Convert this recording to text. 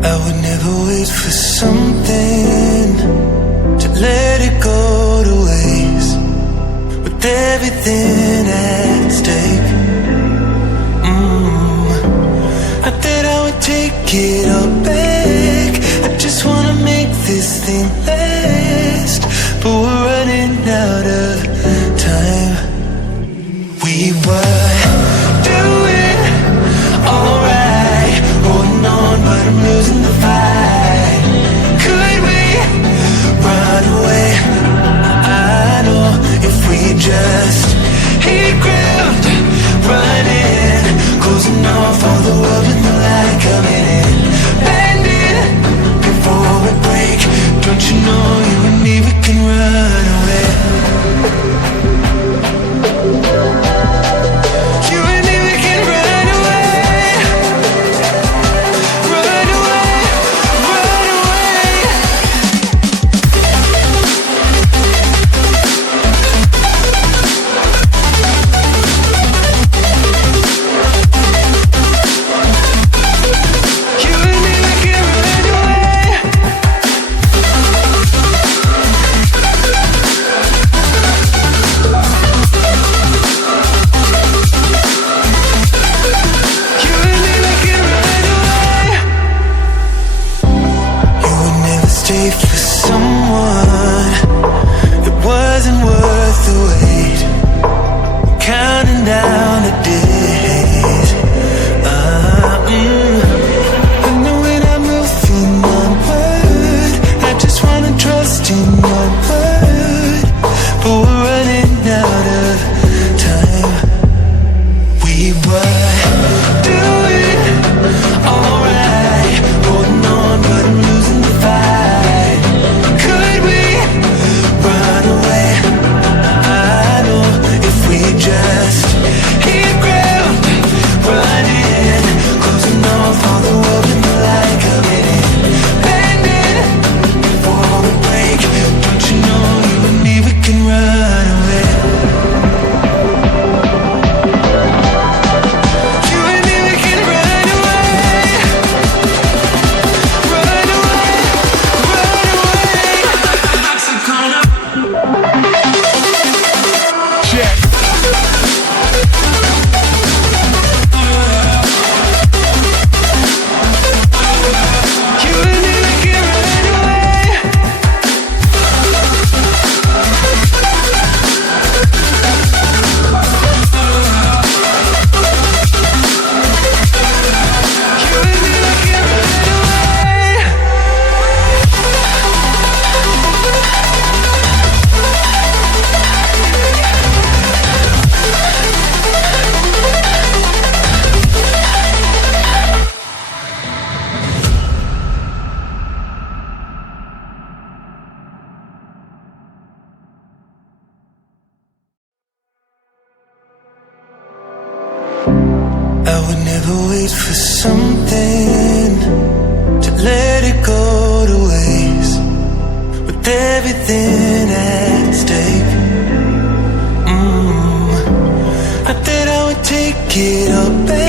I would never wait for something to let it go to waste, with everything at stake. I thought I would take it all back. I just wanna make this thing last, but we're running out of time. We were doing alright, holding on, but I'm losing the fight. Could we run away? I know if we just hit ground, running, closing off all the world with the light coming in, bending before we break. Don't you know you and me, we can run away. You and me, we can run away. Run away, run away. You and me, we can run away. You and me, we can run away. You would never stay for someone that wasn't worth the wait. Counting down the days. I know when I'm moving onward, I just wanna trust in your word, but we're running out of time. We were doing alright, holding on, but I'm losing the fight. Could we run away? I know if we just hit ground, running, closing off all the world with the light coming in, bending before we break. Don't you know you and me, we can run away. You and me, we can run away. Run away, run away. Check. You and me, we can run away. You and me, we can run away. I would never wait for something to let it go to waste, with everything at stake. I thought I would take it all back.